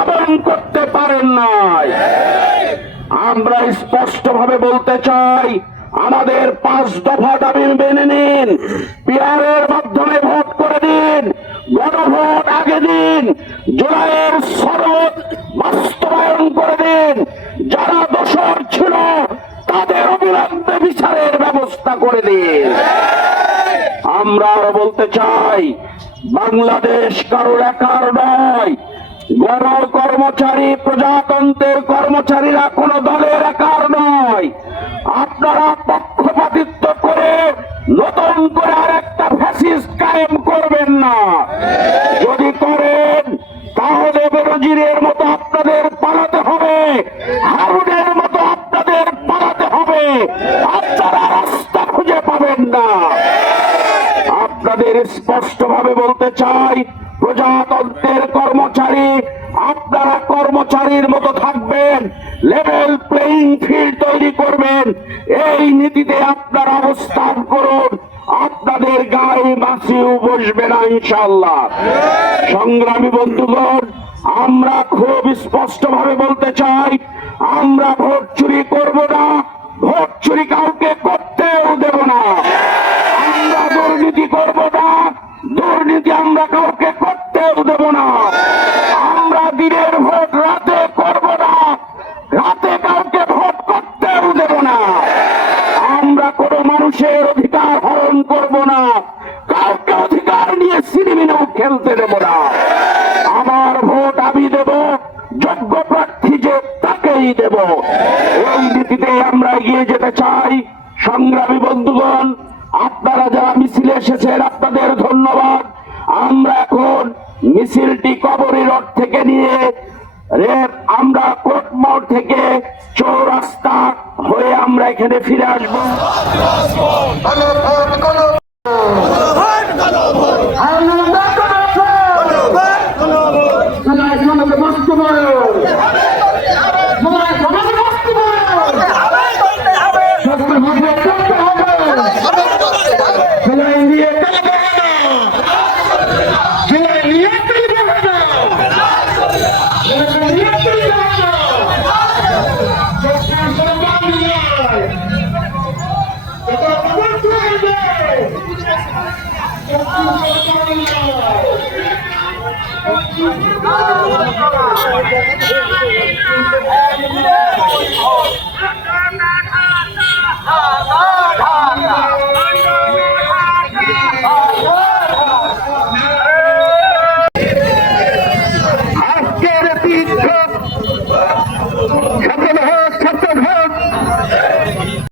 উদ্ভাবন করতে পারেন নাই। আমরা স্পষ্টভাবে বলতে চাই, আমাদের 5 দফা দাবি মেনে নিন, পিআরের মাধ্যমে ভোট করে দিন, গণভোট আগে দিন, জুলাইয়ের শরৎ বাস্তবায়ন করে দিন, যারা দোষর ছিল তাদের অবিলম্বে বিচারের ব্যবস্থা করে দিন। আমরা আরো বলতে চাই, বাংলাদেশ কারোর একার নয়। গণ কর্মচারী, প্রজাতন্ত্রের কর্মচারীরা কোন দলের একার নয়। আপনারা পক্ষপাতিত্ব করে নতুন করে আর একটা ফ্যাসিস্ট কায়েম করবেন না। যদি করেন তাহলে বেনজিরের মতো আপনাদের পালাতে হবে, হারুনের মতো আপনাদের পালাতে হবে। আপনারা রাস্তা খুঁজে পাবেন না। আপনাদের স্পষ্টভাবে বলতে চাই, প্রজাতন্ত্রের কর্মচারী, আপনারা কর্মচারীর মতো থাকবেন, লেভেল প্লেইং ফিল্ড তৈরি করবেন, এই নীতিতে আপনারা অবস্থান করুন। আপনাদের গায়ে মাছিও বসবে না ইনশাআল্লাহ। সংগ্রামী বন্ধুগণ, আমরা খুব স্পষ্টভাবে বলতে চাই, আমরা ভোট চুরি করব না, ভোট চুরি কাউকে করতেও দেব না। আমরা দুর্নীতি করব না, দুর্নীতি আমরা কাউকে করতেও দেব না। আমরা দিনের ভোট রাতে করব না, রাতে কাউকে ভোট করতেও দেব না। আমরা কোন মানুষের অধিকার হরণ করব না, কাউকে অধিকার নিয়ে সিনেমিনেও খেলতে দেব না। আমার ভোট আমি দেব, যোগ্য প্রার্থী যে তাকেই দেব। এই নীতিতে আমরা এগিয়ে যেতে চাই। সংগ্রামী বন্ধুগণ, আপনারা যারা মিছিলে এসেছেন আপনাদের ধন্যবাদ। আমরা এখন মিছিলটি কবরী রোড থেকে নিয়ে আমরা কোর্টমোড় থেকে চৌরাস্তা হয়ে আমরা এখানে ফিরে আসবো। Oh,